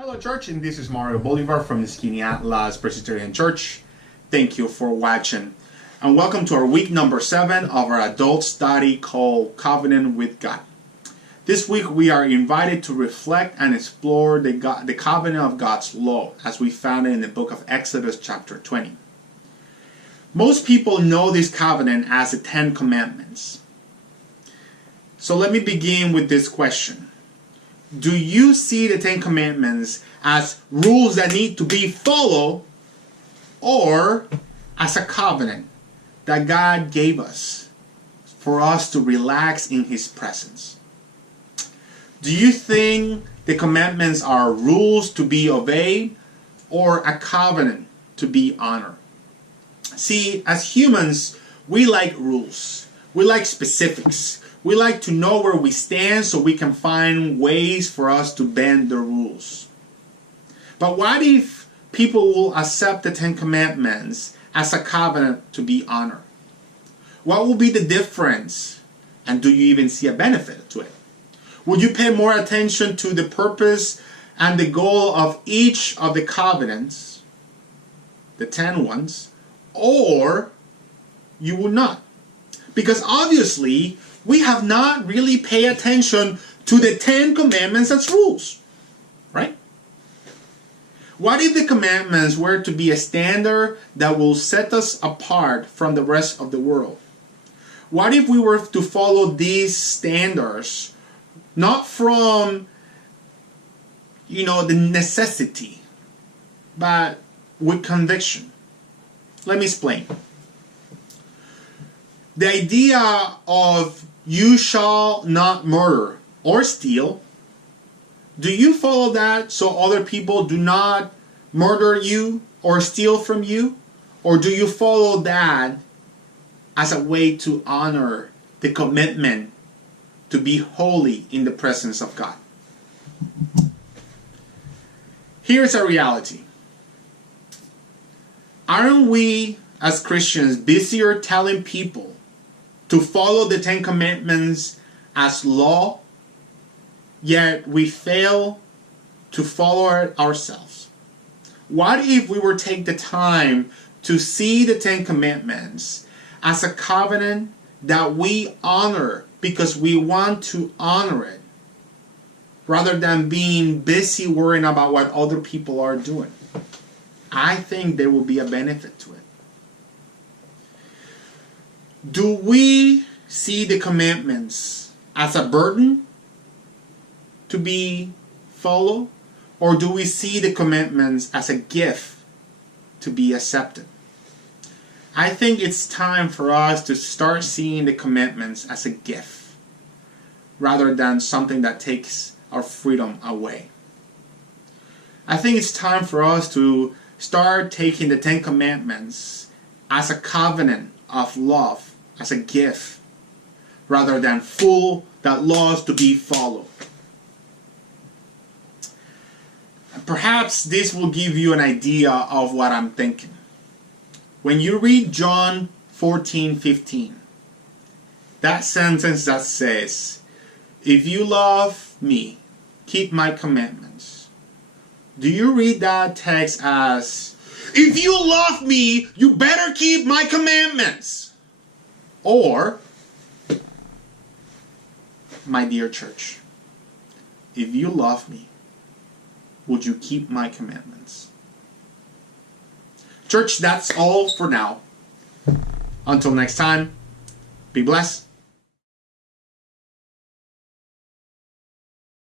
Hello church, and this is Bolivar from the Skaneateles Presbyterian Church. Thank you for watching, and welcome to our week number 7 of our adult study called Covenant with God. This week we are invited to reflect and explore the covenant of God's law as we found it in the book of Exodus chapter 20. Most people know this covenant as the 10 Commandments. So let me begin with this question. Do you see the 10 Commandments as rules that need to be followed, or as a covenant that God gave us for us to relax in His presence? Do you think the commandments are rules to be obeyed or a covenant to be honored? See, as humans, we like rules. We like specifics. We like to know where we stand so we can find ways for us to bend the rules. But what if people will accept the 10 Commandments as a covenant to be honored? What will be the difference? And do you even see a benefit to it? Would you pay more attention to the purpose and the goal of each of the covenants, the 10 ones, or you would not? Because obviously, we have not really paid attention to the 10 Commandments as rules, right? What if the commandments were to be a standard that will set us apart from the rest of the world? What if we were to follow these standards not from, the necessity, but with conviction? Let me explain. The idea of you shall not murder or steal, do you follow that so other people do not murder you or steal from you? Or do you follow that as a way to honor the commitment to be holy in the presence of God? Here's a reality. Aren't we as Christians busier telling people to follow the 10 Commandments as law, yet we fail to follow it ourselves? What if we were to take the time to see the 10 Commandments as a covenant that we honor because we want to honor it, rather than being busy worrying about what other people are doing? I think there will be a benefit to it. Do we see the commandments as a burden to be followed, or do we see the commandments as a gift to be accepted? I think it's time for us to start seeing the commandments as a gift rather than something that takes our freedom away. I think it's time for us to start taking the 10 Commandments as a covenant of love, as a gift, rather than that laws to be followed. Perhaps this will give you an idea of what I'm thinking. When you read John 14:15, that sentence that says, "If you love me, keep my commandments," do you read that text as, "If you love me, you better keep my commandments"? Or, "My dear church, if you love me, would you keep my commandments?" Church, that's all for now. Until next time, be blessed.